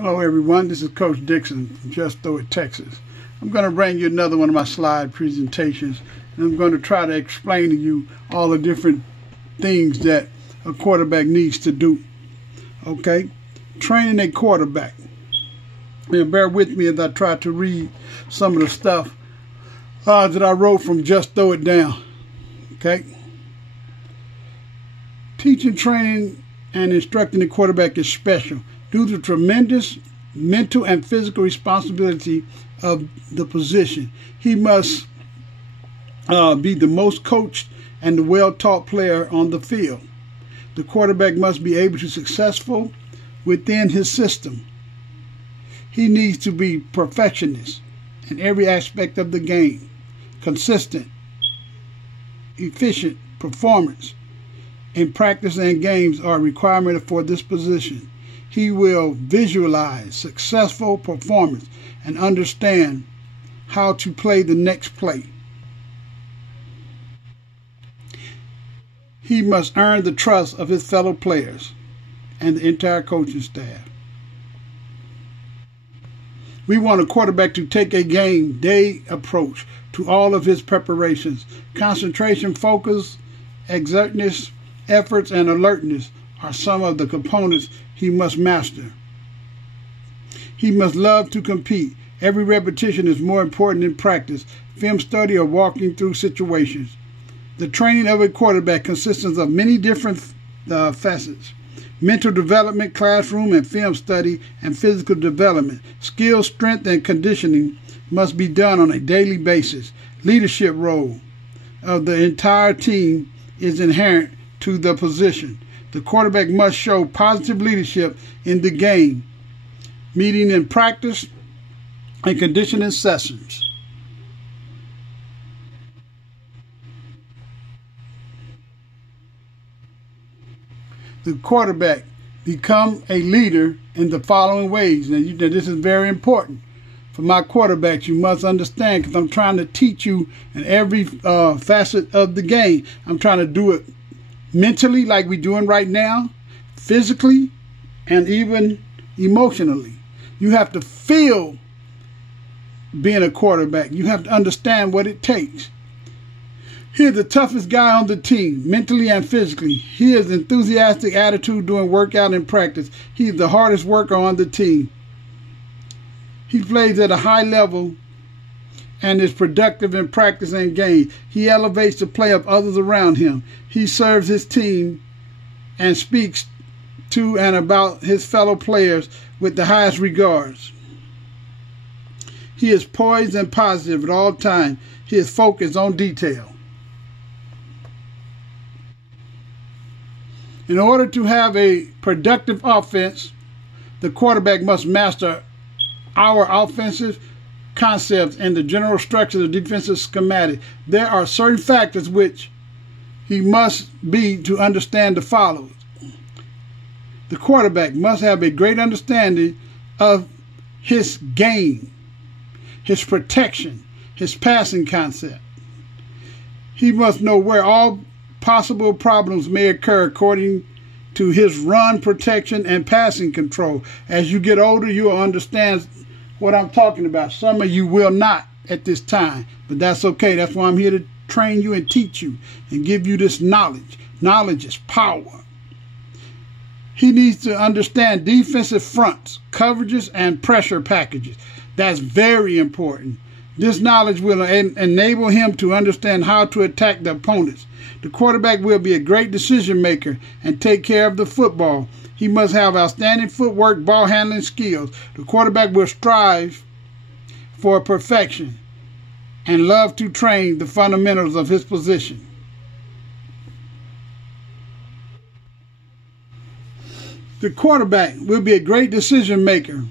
Hello everyone, this is Coach Dixon from Just Throw It, Texas. I'm going to bring you another one of my slide presentations, and I'm going to try to explain to you all the different things that a quarterback needs to do. Okay? Training a quarterback. Now, bear with me as I try to read some of the stuff that I wrote from Just Throw It Down. Okay? Teaching, training, and instructing the quarterback is special due to tremendous mental and physical responsibility of the position. He must be the most coached and the well-taught player on the field. The quarterback must be able to successful within his system. He needs to be perfectionist in every aspect of the game. Consistent, efficient performance in practice and games are a requirement for this position. He will visualize successful performance and understand how to play the next play. He must earn the trust of his fellow players and the entire coaching staff. We want a quarterback to take a game day approach to all of his preparations. Concentration, focus, exertness, efforts, and alertness are some of the components he must master. He must love to compete. Every repetition is more important than practice, film study, or walking through situations. The training of a quarterback consists of many different facets. Mental development, classroom and film study, and physical development. Skill, strength, and conditioning must be done on a daily basis. Leadership role of the entire team is inherent to the position. The quarterback must show positive leadership in the game, meeting in practice and conditioning sessions. The quarterback become a leader in the following ways. Now, this is very important. For my quarterbacks, you must understand, because I'm trying to teach you in every facet of the game. I'm trying to do it mentally, like we're doing right now, physically, and even emotionally. You have to feel being a quarterback. You have to understand what it takes. He's the toughest guy on the team, mentally and physically. He has enthusiastic attitude during workout and practice. He's the hardest worker on the team. He plays at a high level and is productive in practice and games. He elevates the play of others around him. He serves his team and speaks to and about his fellow players with the highest regards. He is poised and positive at all times. He is focused on detail. In order to have a productive offense, the quarterback must master our offensive concepts and the general structure of the defensive schematic. There are certain factors which he must be to understand the following. The quarterback must have a great understanding of his game, his protection, his passing concept. He must know where all possible problems may occur according to his run protection and passing control. As you get older, you'll understand what I'm talking about. Some of you will not at this time, but that's okay. That's why I'm here to train you and teach you and give you this knowledge. Knowledge is power. He needs to understand defensive fronts, coverages, and pressure packages. That's very important. This knowledge will enable him to understand how to attack the opponents. The quarterback will be a great decision maker and take care of the football. He must have outstanding footwork, ball handling skills. The quarterback will strive for perfection and love to train the fundamentals of his position. The quarterback will be a great decision maker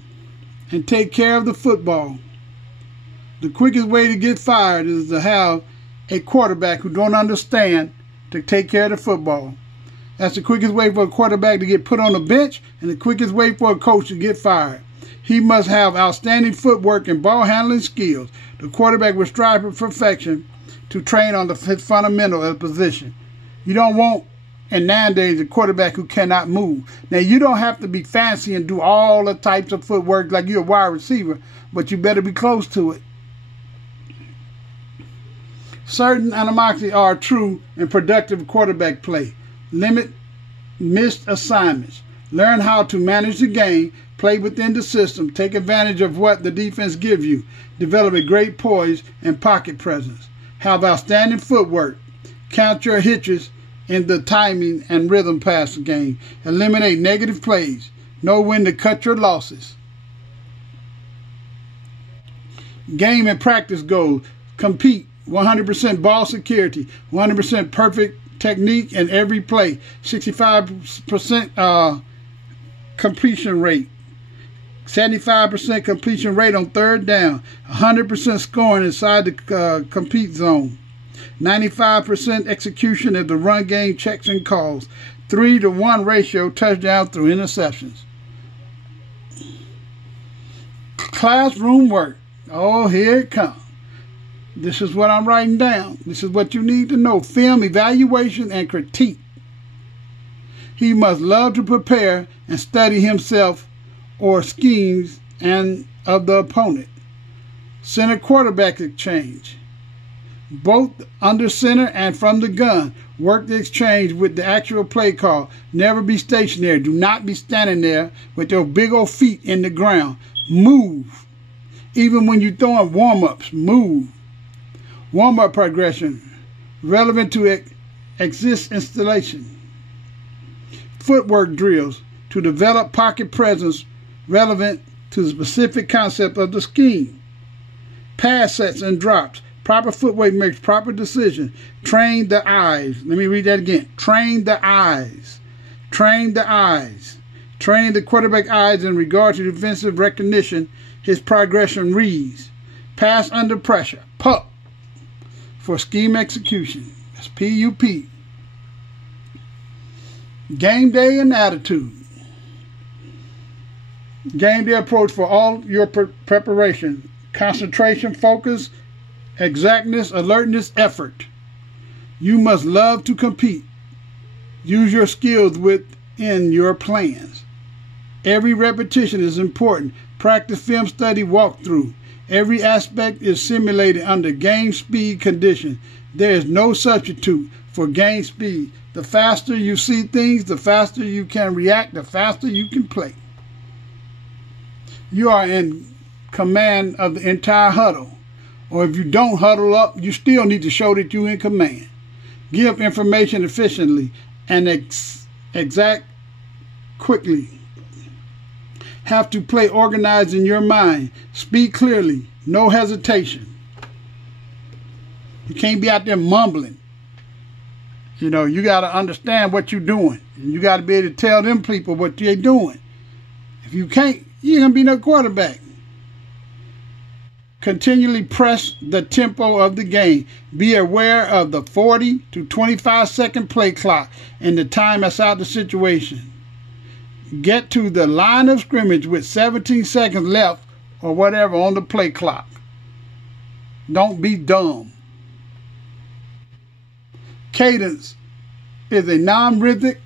and take care of the football. The quickest way to get fired is to have a quarterback who don't understand to take care of the football. That's the quickest way for a quarterback to get put on the bench and the quickest way for a coach to get fired. He must have outstanding footwork and ball handling skills. The quarterback will strive for perfection to train on the fundamental of the position. You don't want and nowadays a quarterback who cannot move. Now, you don't have to be fancy and do all the types of footwork like you're a wide receiver, but you better be close to it. Certain animosity are true and productive quarterback play. Limit missed assignments. Learn how to manage the game. Play within the system. Take advantage of what the defense gives you. Develop a great poise and pocket presence. Have outstanding footwork. Count your hitches in the timing and rhythm passing game. Eliminate negative plays. Know when to cut your losses. Game and practice goals. Compete. 100% ball security. 100% perfect technique in every play. 65% completion rate. 75% completion rate on third down. 100% scoring inside the compete zone. 95% execution of the run game checks and calls. 3-to-1 ratio touchdown through interceptions. Classroom work. Oh, here it comes. This is what I'm writing down. This is what you need to know. Film evaluation and critique. He must love to prepare and study himself or schemes and of the opponent. Center quarterback exchange. Both under center and from the gun. Work the exchange with the actual play call. Never be stationary. Do not be standing there with your big old feet in the ground. Move. Even when you're throwing warm-ups, move. Warm-up progression. Relevant to exist installation. Footwork drills to develop pocket presence relevant to the specific concept of the scheme. Pass sets and drops. Proper footwork makes proper decision. Train the eyes. Let me read that again. Train the eyes. Train the eyes. Train the quarterback eyes in regard to defensive recognition. His progression reads. Pass under pressure. PUP. For scheme execution. That's PUP. Game day and attitude. Game day approach for all your preparation. Concentration, focus, exactness, alertness, effort. You must love to compete. Use your skills within your plans. Every repetition is important. Practice, film study, walkthrough. Every aspect is simulated under game speed conditions. There is no substitute for game speed. The faster you see things, the faster you can react, the faster you can play. You are in command of the entire huddle. Or if you don't huddle up, you still need to show that you're in command. Give information efficiently and exact quickly. Have to play organized in your mind. Speak clearly. No hesitation. You can't be out there mumbling. You know, you got to understand what you're doing. And you got to be able to tell them people what they're doing. If you can't, you ain't going to be no quarterback. Continually press the tempo of the game. Be aware of the 40 to 25 second play clock and the time that's out the situation. Get to the line of scrimmage with 17 seconds left or whatever on the play clock. Don't be dumb. Cadence is a non-rhythmic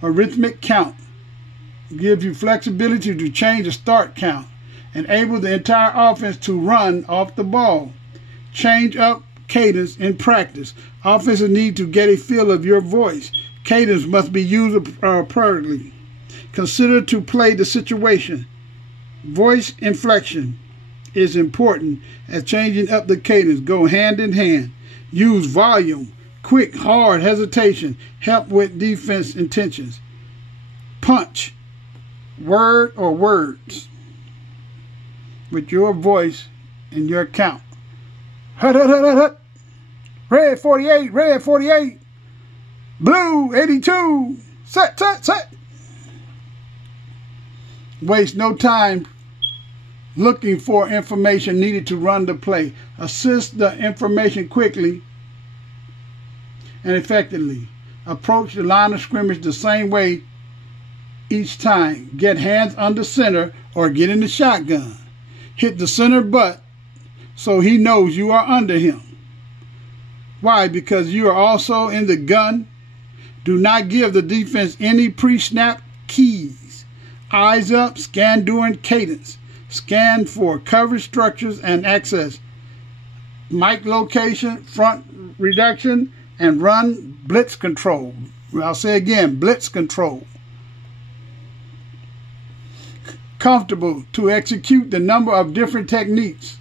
or rhythmic count. Gives you flexibility to change the start count. Enable the entire offense to run off the ball. Change up cadence in practice. Offenses need to get a feel of your voice. Cadence must be used appropriately. Consider to play the situation. Voice inflection is important as changing up the cadence. Go hand in hand. Use volume, quick, hard hesitation. Help with defense intentions. Punch, word or words with your voice and your count. Hut, hut, hut, hut, hut. Red 48, red 48. Blue 82. Set, set, set. Waste no time looking for information needed to run the play. Assist the information quickly and effectively. Approach the line of scrimmage the same way each time. Get hands under center or get in the shotgun. Hit the center butt so he knows you are under him. Why? Because you are also in the gun. Do not give the defense any pre-snap keys. Eyes up, scan during cadence. Scan for coverage structures and access. Mic location, front reduction, and run blitz control. I'll say again, blitz control. Comfortable to execute the number of different techniques.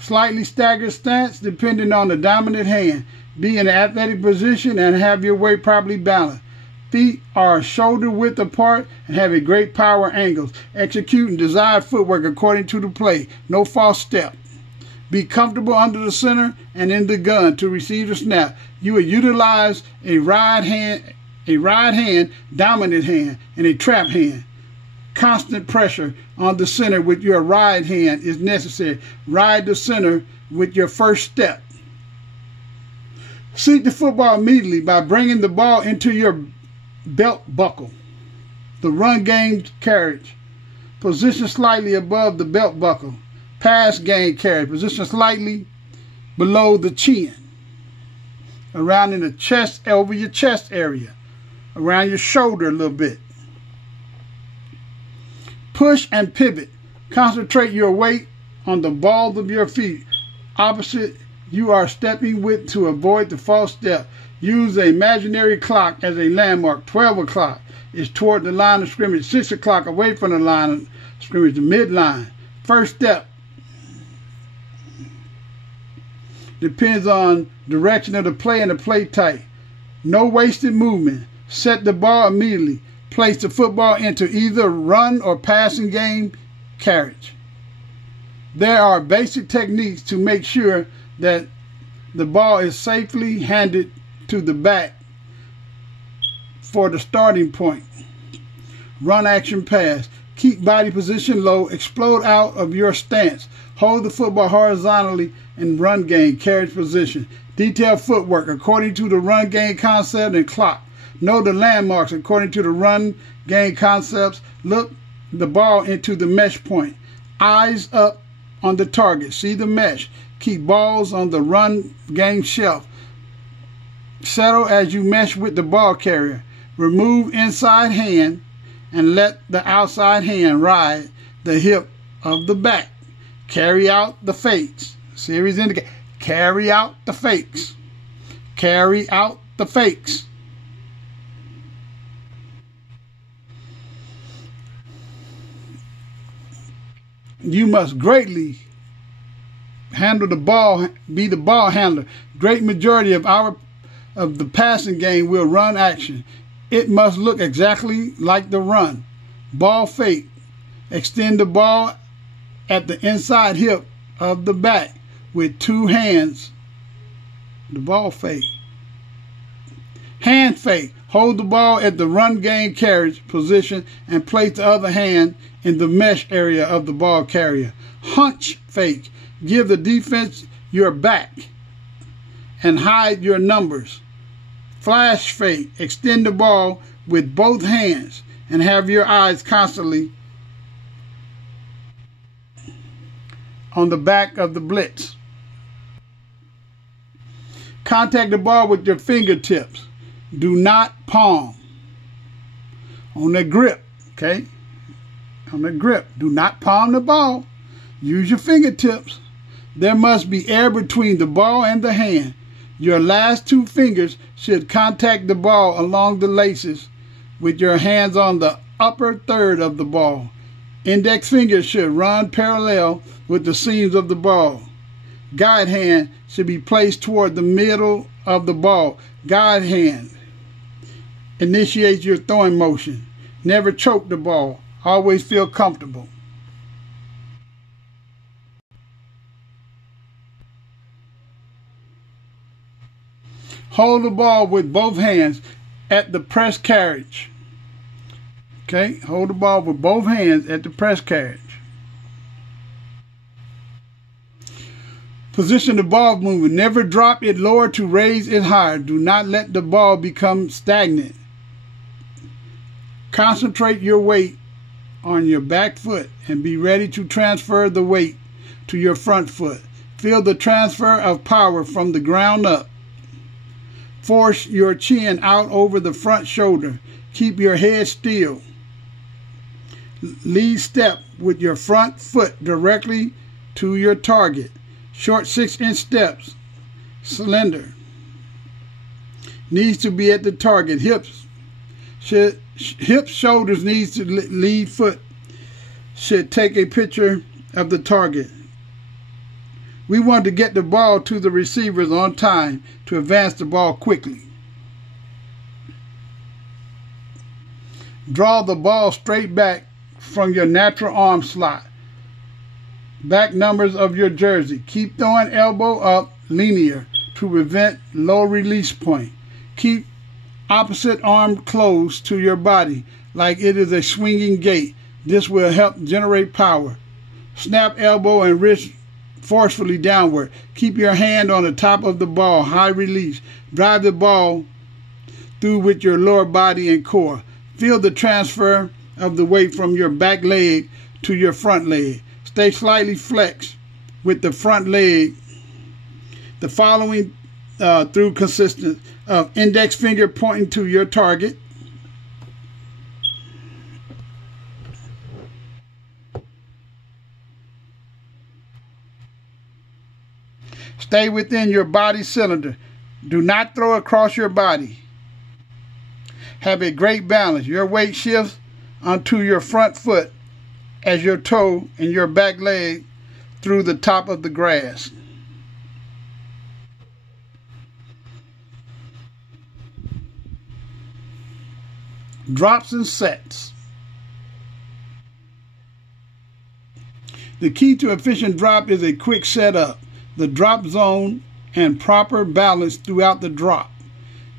Slightly staggered stance depending on the dominant hand. Be in an athletic position and have your weight properly balanced. Feet are shoulder width apart and have a great power angles. Executing desired footwork according to the play. No false step. Be comfortable under the center and in the gun to receive the snap. You will utilize a right hand, dominant hand, and a trap hand. Constant pressure on the center with your right hand is necessary. Ride the center with your first step. Seek the football immediately by bringing the ball into your belt buckle. The run game carriage. Position slightly above the belt buckle. Pass game carriage. Position slightly below the chin. Around in the chest, over your chest area. Around your shoulder a little bit. Push and pivot. Concentrate your weight on the balls of your feet. Opposite you are stepping with to avoid the false step. Use an imaginary clock as a landmark. 12 o'clock is toward the line of scrimmage. 6 o'clock away from the line of scrimmage, the midline. First step depends on direction of the play and the play type. No wasted movement. Set the ball immediately. Place the football into either run or passing game carriage. There are basic techniques to make sure that the ball is safely handed to the back for the starting point. Run action pass. Keep body position low. Explode out of your stance. Hold the football horizontally in run game carriage position. Detailed footwork according to the run game concept and clock. Know the landmarks according to the run game concepts. Look the ball into the mesh point. Eyes up on the target. See the mesh. Keep balls on the run game shelf. Settle as you mesh with the ball carrier. Remove inside hand and let the outside hand ride the hip of the back. Carry out the fakes. Series indicate. Carry out the fakes. Carry out the fakes. You must greatly handle the ball, be the ball handler. Great majority of the passing game will run action. It must look exactly like the run. Ball fake. Extend the ball at the inside hip of the back with two hands. The ball fake. Hand fake. Hold the ball at the run game carriage position and place the other hand in the mesh area of the ball carrier. Hunch fake. Give the defense your back and hide your numbers. Flash fake. Extend the ball with both hands and have your eyes constantly on the back of the blitz. Contact the ball with your fingertips. Do not palm. On the grip, okay? On the grip. Do not palm the ball. Use your fingertips. There must be air between the ball and the hand. Your last two fingers should contact the ball along the laces with your hands on the upper third of the ball. Index fingers should run parallel with the seams of the ball. Guide hand should be placed toward the middle of the ball. Guide hand initiates your throwing motion. Never choke the ball. Always feel comfortable. Hold the ball with both hands at the press carriage. Okay, hold the ball with both hands at the press carriage. Position the ball movement. Never drop it lower to raise it higher. Do not let the ball become stagnant. Concentrate your weight on your back foot and be ready to transfer the weight to your front foot. Feel the transfer of power from the ground up. Force your chin out over the front shoulder. Keep your head still. Lead step with your front foot directly to your target. Short 6-inch steps. Slender. Needs to be at the target. Hips, shoulders needs to lead foot. Should take a picture of the target. We want to get the ball to the receivers on time to advance the ball quickly. Draw the ball straight back from your natural arm slot. Back numbers of your jersey. Keep throwing elbow up linear to prevent low release point. Keep opposite arm close to your body like it is a swinging gate. This will help generate power. Snap elbow and wrist forcefully downward. Keep your hand on the top of the ball. High release. Drive the ball through with your lower body and core. Feel the transfer of the weight from your back leg to your front leg. Stay slightly flexed with the front leg. The following through consistent of index finger pointing to your target. Stay within your body cylinder. Do not throw across your body. Have a great balance. Your weight shifts onto your front foot as your toe and your back leg through the top of the grass. Drops and sets. The key to efficient drop is a quick setup, the drop zone, and proper balance throughout the drop.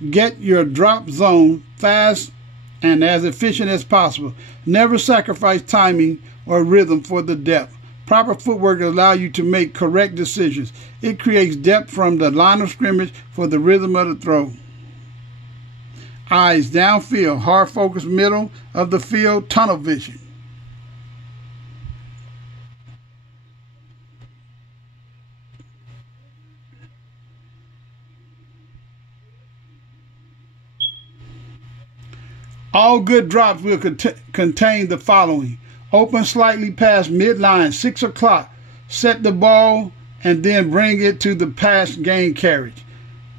Get your drop zone fast and as efficient as possible. Never sacrifice timing or rhythm for the depth. Proper footwork allows you to make correct decisions. It creates depth from the line of scrimmage for the rhythm of the throw. Eyes downfield, hard focus middle of the field, tunnel vision. All good drops will contain the following. Open slightly past midline, 6 o'clock. Set the ball and then bring it to the pass gain carriage.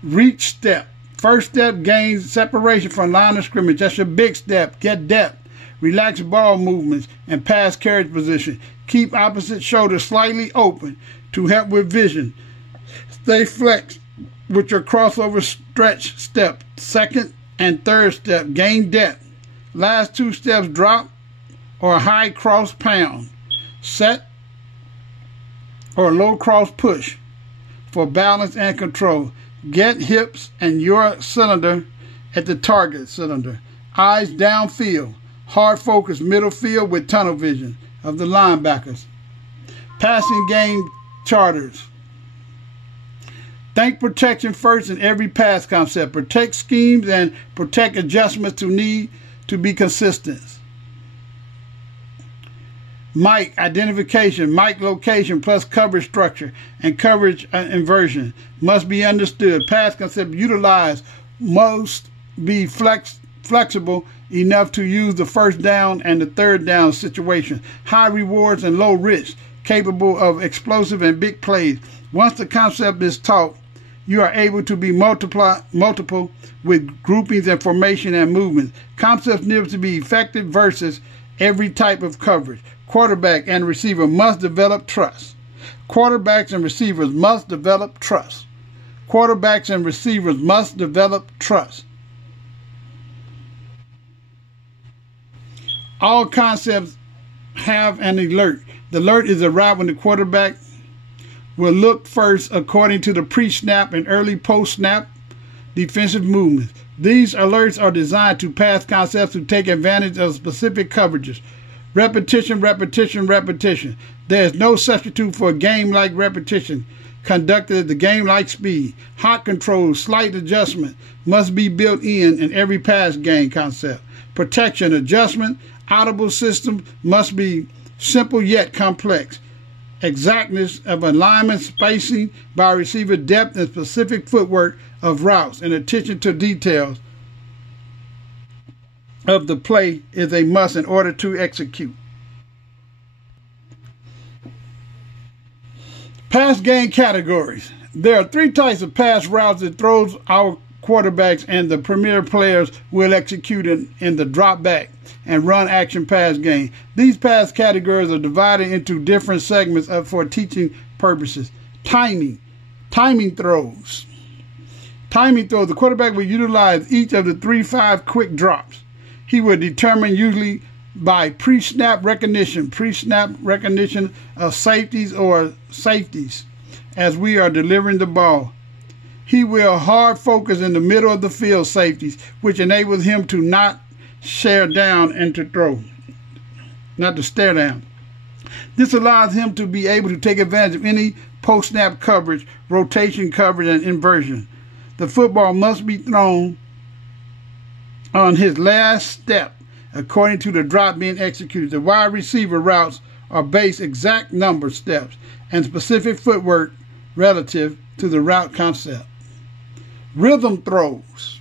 Reach step. First step gains separation from line of scrimmage. That's your big step. Get depth. Relax ball movements and pass carriage position. Keep opposite shoulder slightly open to help with vision. Stay flexed with your crossover stretch step. Second and third step. Gain depth. Last 2 steps drop or high cross pound. Set or low cross push for balance and control. Get hips and your cylinder at the target cylinder. Eyes downfield. Hard focus middle field with tunnel vision of the linebackers. Passing game charters. Think protection first in every pass concept. Protect schemes and protect adjustments to need to be consistent. Mic identification, mic location plus coverage structure and coverage inversion must be understood. Pass concept utilized must be flexible enough to use the first down and the third down situation. High rewards and low risk, capable of explosive and big plays. Once the concept is taught, you are able to be multiple with groupings and formation and movements. Concepts need to be effective versus every type of coverage. Quarterback and receiver must develop trust. Quarterbacks and receivers must develop trust. Quarterbacks and receivers must develop trust. All concepts have an alert. The alert is arrived when the quarterback will look first according to the pre-snap and early post-snap defensive movements. These alerts are designed to pass concepts to take advantage of specific coverages. Repetition, repetition, repetition. There is no substitute for a game-like repetition conducted at the game-like speed. Hot control, slight adjustment must be built in every pass game concept. Protection, adjustment, audible system must be simple yet complex. exactness of alignment, spacing by receiver, depth, and specific footwork of routes, and attention to details of the play is a must in order to execute. Pass game categories. There are 3 types of pass routes that throws our quarterbacks and the premier players will execute in the drop back and run action pass game. These pass categories are divided into different segments for teaching purposes. Timing throws. Timing throws. The quarterback will utilize each of the 3-5 quick drops. He will determine usually by pre-snap recognition of safeties as we are delivering the ball. He will hard focus in the middle of the field safeties, which enables him to not stare down and to throw. Not to stare down. This allows him to be able to take advantage of any post-snap coverage, rotation coverage, and inversion. The football must be thrown on his last step according to the drop being executed. The wide receiver routes are based exact number steps and specific footwork relative to the route concept. Rhythm throws.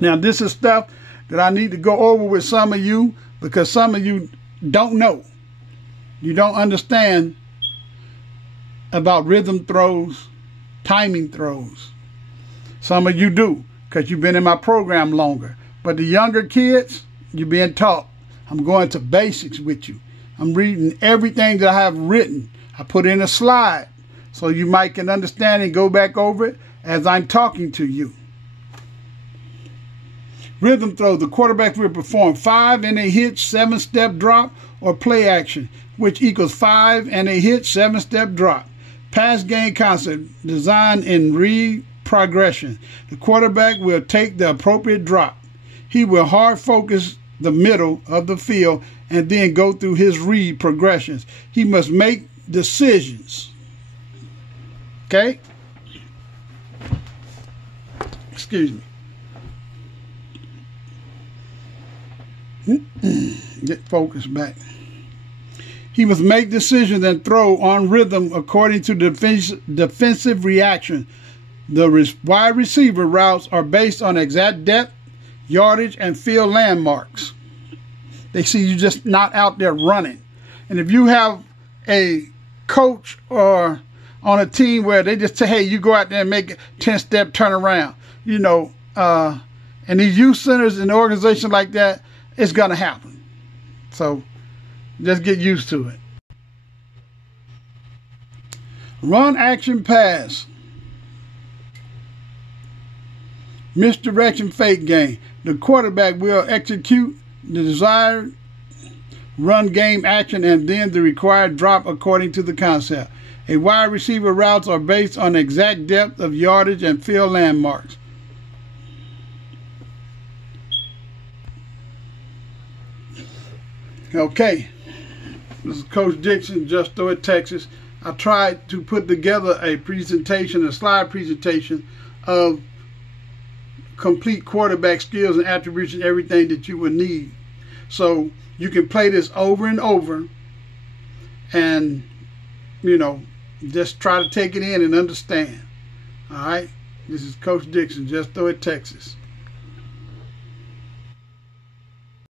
Now this is stuff that I need to go over with some of you because some of you don't know. You don't understand about rhythm throws, timing throws. Some of you do because you've been in my program longer. But the younger kids, you're being taught. I'm going to basics with you. I'm reading everything that I have written. I put in a slide so you might can understand and go back over it as I'm talking to you. Rhythm throw. The quarterback will perform 5 and a hitch, 7-step drop, or play action, which equals 5 and a hitch, 7-step drop. Pass game concept. Design in read progression. The quarterback will take the appropriate drop. He will hard focus the middle of the field and then go through his read progressions. He must make decisions. Okay? Excuse me. Get focused back. He must make decisions and throw on rhythm according to defensive reaction. The wide receiver routes are based on exact depth, yardage, and field landmarks. They see you just not out there running. And if you have a coach or on a team where they just say, hey, you go out there and make a 10-step turnaround, you know, and these youth centers and organizations like that, it's going to happen. So just get used to it. Run, action, pass. Misdirection, fake game. The quarterback will execute the desired run game action and then the required drop according to the concept. A wide receiver routes are based on exact depth of yardage and field landmarks. Okay, this is Coach Dixon, Just Throw It, Texas. I tried to put together a presentation, a slide presentation of complete quarterback skills and attributes and everything that you would need. So you can play this over and over and, you know, just try to take it in and understand. All right, this is Coach Dixon, Just Throw It, Texas.